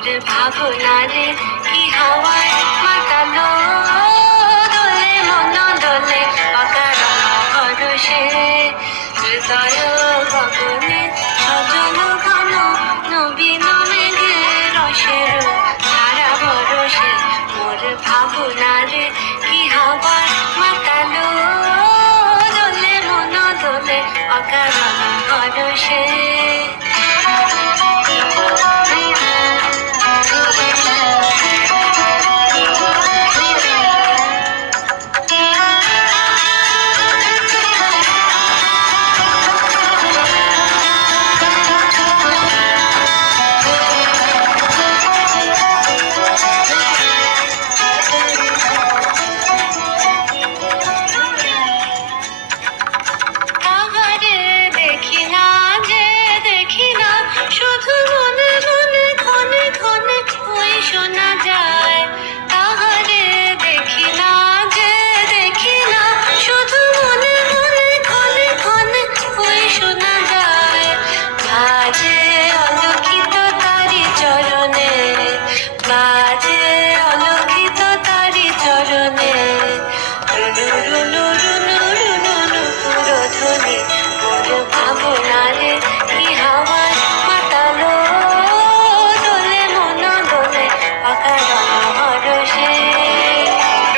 ভাবনারে কি হাওয়ায় মাতালো দোলে মন দোলে অকারণ ভরসে হৃদয় গগনে সজল ঘন নবীন মেঘে রসের ধারা ভরসে মোর ভাবনারে কি হাওয়ায় মাতালো দোলে মন দোলে অকারণ ভরসে